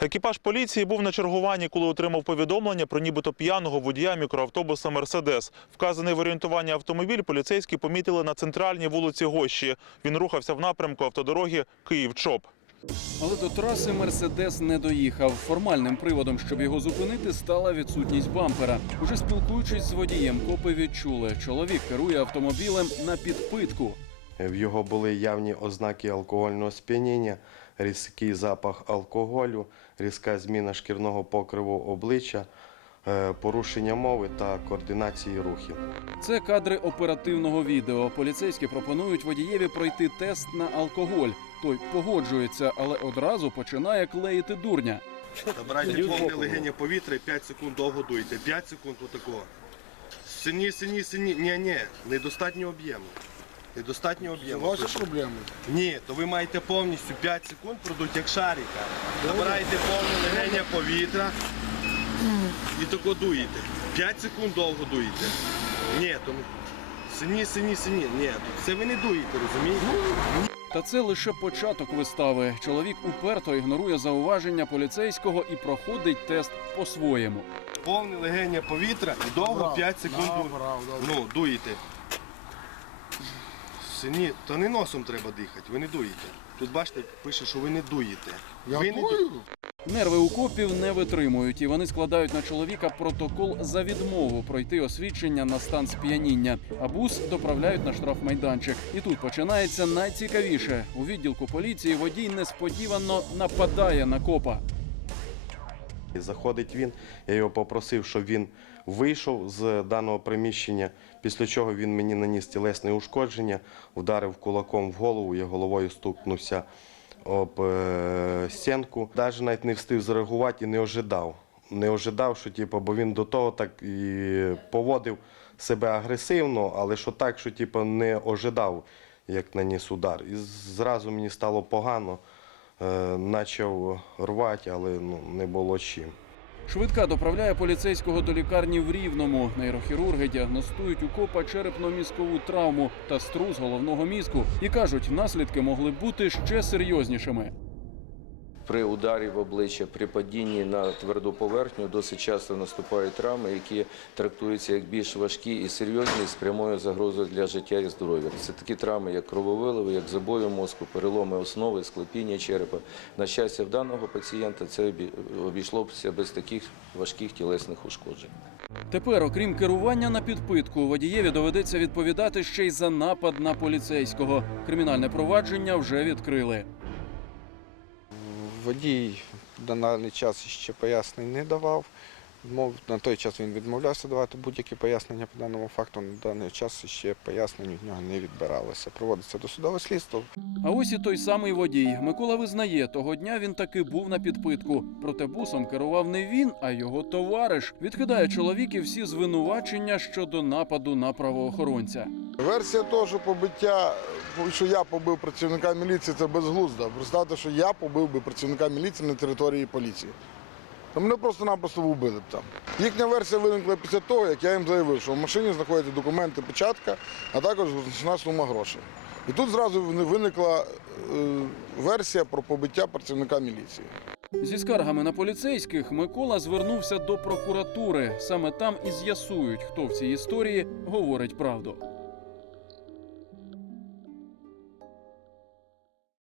Екіпаж поліції був на чергуванні, коли отримав повідомлення про нібито п'яного водія мікроавтобуса Мерседес. Вказаний в орієнтуванні автомобіль поліцейські помітили на центральній вулиці Гощі. Він рухався в напрямку автодороги Київ-Чоп. Але до траси Мерседес не доїхав. Формальним приводом, щоб його зупинити, стала відсутність бампера. Уже спілкуючись з водієм, копи відчули, чоловік керує автомобілем на підпитку. В його були явні ознаки алкогольного сп'яніння, різкий запах алкоголю, різка зміна шкірного покриву обличчя, е, порушення мови та координації рухів. Це кадри оперативного відео. Поліцейські пропонують водієві пройти тест на алкоголь. Той погоджується, але одразу починає клеїти дурня. Набирайте повне легені повітря і 5 секунд довго дуйте. 5 секунд отакого. Сині, сині, сині. Ні, ні, недостатньо об'єму. Недостатньо об'єму. Ваші проблеми. Ні, то ви маєте повністю 5 секунд продуть як шарика. Набираєте повне легення повітря і тако дуєте. 5 секунд довго дуєте. Ні, то сині, сині, сині. Ні, це ви не дуєте, розумієте? Та це лише початок вистави. Чоловік уперто ігнорує зауваження поліцейського і проходить тест по-своєму. Повне легення повітря і довго 5 секунд ду- ну, дуєте. Сині, то не носом треба дихати, ви не дуєте. Тут бачите, пише, що ви не дуєте. Я ви не дую. Нерви у копів не витримують, і вони складають на чоловіка протокол за відмову пройти освідчення на стан сп'яніння. А бус доправляють на штрафмайданчик. І тут починається найцікавіше. У відділку поліції водій несподівано нападає на копа. Заходить він, я його попросив, щоб він вийшов з даного приміщення, після чого він мені наніс тілесне ушкодження, вдарив кулаком в голову, я головою стукнувся об е, стінку. Навіть навіть не встиг зреагувати і не ожидав. Не ожидав, що типу, бо він до того так і поводив себе агресивно, але що так, що типу, не ожидав, як наніс удар. І зразу мені стало погано. Е, Почав рвати, але ну, не було чим. Швидка доправляє поліцейського до лікарні в Рівному. Нейрохірурги діагностують у копа черепно-мізкову травму та струс головного мізку і кажуть, наслідки могли бути ще серйознішими. При ударі в обличчя, при падінні на тверду поверхню досить часто наступають травми, які трактуються як більш важкі і серйозні з прямою загрозою для життя і здоров'я. Це такі травми, як крововиливи, як забої мозку, переломи основи, склепіння черепа. На щастя, в даного пацієнта це обі- обійшлося без таких важких тілесних ушкоджень. Тепер, окрім керування на підпитку, водієві доведеться відповідати ще й за напад на поліцейського. Кримінальне провадження вже відкрили. Водій на даний час ще пояснень не давав. Мов, на той час він відмовлявся давати будь-які пояснення по даному факту. На даний час ще пояснень від нього не відбиралося. Проводиться досудове слідство. А ось і той самий водій. Микола визнає, того дня він таки був на підпитку. Проте бусом керував не він, а його товариш. Відкидає чоловік і всі звинувачення щодо нападу на правоохоронця. Версія того, що побиття, що я побив працівника міліції, це безглуздо. Представте, що я побив би працівника міліції на території поліції. То мене просто-напросто вбили б там. Їхня версія виникла після того, як я їм заявив, що в машині знаходяться документи, печатка, а також значна сума грошей. І тут зразу виникла е, версія про побиття працівника міліції. Зі скаргами на поліцейських Микола звернувся до прокуратури. Саме там і з'ясують, хто в цій історії говорить правду.